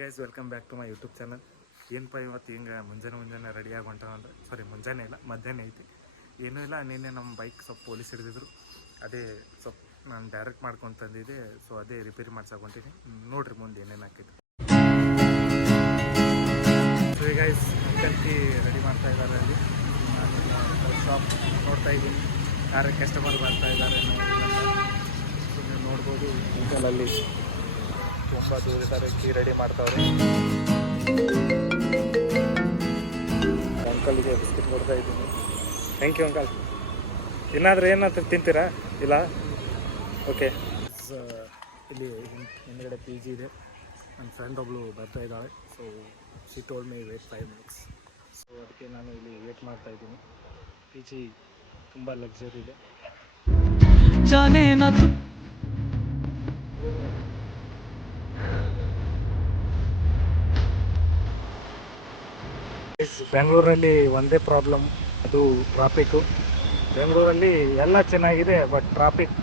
Guys welcome back to my YouTube channel. ಏನಪ್ಪ ಇವತ್ತು ಹಿಂಗೆ ಮುಂಜಾನೆ ರೆಡಿಯಾಗಿ ಹೊಂಟವಂದ್ರೆ ಮುಂಜಾನೆ ಇಲ್ಲ ಮಧ್ಯಾಹ್ನ ಐತಿ. ಏನೂ ಇಲ್ಲ, ನಿನ್ನೆ ನಮ್ಮ ಬೈಕ್ ಸ್ವಲ್ಪ ಪೊಲೀಸ್ ಹಿಡಿದಿದ್ರು. ಅದೇ ಸ್ವಲ್ಪ ನಾನು ಡೈರೆಕ್ಟ್ ಮಾಡ್ಕೊಂಡು ತಂದಿದ್ದೆ. ಸೊ ಅದೇ ರಿಪೇರಿ ಮಾಡ್ಸಕ್ಕೆ ಹೊಂಟೀನಿ. ನೋಡಿರಿ ಮುಂದೆ ಏನೇನು ಹಾಕಿದ್ದು. ಸೊ ಈಗ ಗೈಸ್ ಅಂಕಲ್ಕಿ ರೆಡಿ ಮಾಡ್ತಾ ಇದ್ದಾರೆ. ಅಲ್ಲಿ ನಾನು ಶಾಪ್ ನೋಡ್ತಾ ಇದ್ದೀನಿ, ಯಾರು ಕಸ್ಟಮರ್ ಬರ್ತಾ ಇದ್ದಾರೆ ನೀವು ನೋಡ್ಬೋದು. ಅಂಕಲಲ್ಲಿ ತುಂಬ ದೂರ ಇದ್ದಾರೆ, ಕೀ ರೆಡಿ ಮಾಡ್ತಾವ್ರೆ. ಅಂಕಲ್ಗೆ ಬಿಸ್ಕಿಟ್ ಕೊಡ್ತಾ ಇದ್ದೀನಿ. Thank you uncle. ಏನಾದರೂ ತಿಂತೀರಾ? ಇಲ್ಲ, ಓಕೆ. ಇಲ್ಲಿ ಹಿಂದ್ಗಡೆ ಪಿ ಜಿ ಇದೆ. ನನ್ನ ಫ್ರೆಂಡ್ ಒಬ್ಳು ಬರ್ತಾ ಇದ್ದಾಳೆ. So she told my wait 5 minutes. So ಅದಕ್ಕೆ ನಾನು ಇಲ್ಲಿ ವೇಟ್ ಮಾಡ್ತಾ ಇದ್ದೀನಿ. ಪಿ ಜಿ ತುಂಬ ಲಕ್ಸರಿ ಇದೆ. ಬೆಂಗಳೂರಲ್ಲಿ ಒಂದೇ ಪ್ರಾಬ್ಲಮ್, ಅದು ಟ್ರಾಫಿಕ್ಕು. ಬೆಂಗಳೂರಲ್ಲಿ ಎಲ್ಲ ಚೆನ್ನಾಗಿದೆ, ಬಟ್ ಟ್ರಾಫಿಕ್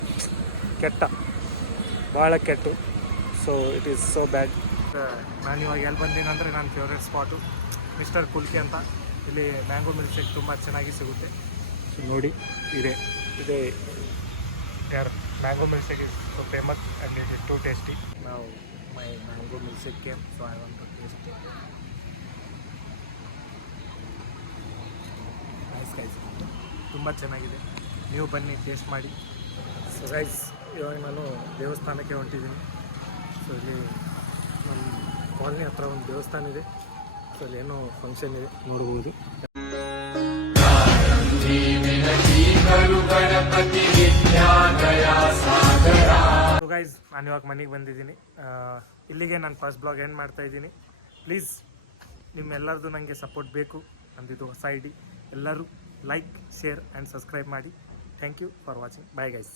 ಭಾಳ ಕೆಟ್ಟು. ಸೊ ಇಟ್ ಈಸ್ ಸೋ ಬ್ಯಾಡ್. ನಾನು ಇವಾಗ ಎಲ್ಲಿ ಬಂದೀನಿ ಅಂದರೆ ನನ್ನ ಫೇವ್ರೇಟ್ ಸ್ಪಾಟು ಮಿಸ್ಟರ್ ಕುಲ್ಕಿ ಅಂತ. ಇಲ್ಲಿ ಮ್ಯಾಂಗೋ ಮಿಲ್ಕ್ ಶೇಕ್ ತುಂಬ ಚೆನ್ನಾಗಿ ಸಿಗುತ್ತೆ. ಸೊ ನೋಡಿ, ಇದೆ ಯಾರು mango milk shake is so famous and it is too tasty. ನಾವು my mango milk shake came, so I want to taste. Guys ತುಂಬ ಚೆನ್ನಾಗಿದೆ, ನೀವು ಬನ್ನಿ ಟೇಸ್ಟ್ ಮಾಡಿ. ಸೊ ಗೈಸ್ ಇವಾಗ ನಾನು ದೇವಸ್ಥಾನಕ್ಕೆ ಹೊಂಟಿದ್ದೀನಿ. ಸೊ ಇಲ್ಲಿ ನಮ್ಮ ಕಾಲನಿ ಹತ್ರ ಒಂದು ದೇವಸ್ಥಾನ ಇದೆ. ಸೊ ಅಲ್ಲಿ ಏನೋ ಫಂಕ್ಷನ್ ಇದೆ, ನೋಡ್ಬೋದು. ಸೊ ಗೈಸ್ ನಾನು ಇವಾಗ ಮನೆಗೆ ಬಂದಿದ್ದೀನಿ. ಇಲ್ಲಿಗೆ ನಾನು ಫಸ್ಟ್ ಬ್ಲಾಗ್ ಎಂಡ್ ಮಾಡ್ತಾ ಇದ್ದೀನಿ. ಪ್ಲೀಸ್ ನಿಮ್ಮೆಲ್ಲರದು ನನಗೆ ಸಪೋರ್ಟ್ ಬೇಕು. ನಂದಿದು ಹೊಸ ಐಡಿ. ಎಲ್ಲರೂ ಲೈಕ್, ಶೇರ್ ಆ್ಯಂಡ್ ಸಬ್ಸ್ಕ್ರೈಬ್ ಮಾಡಿ. Thank you for watching. Bye guys.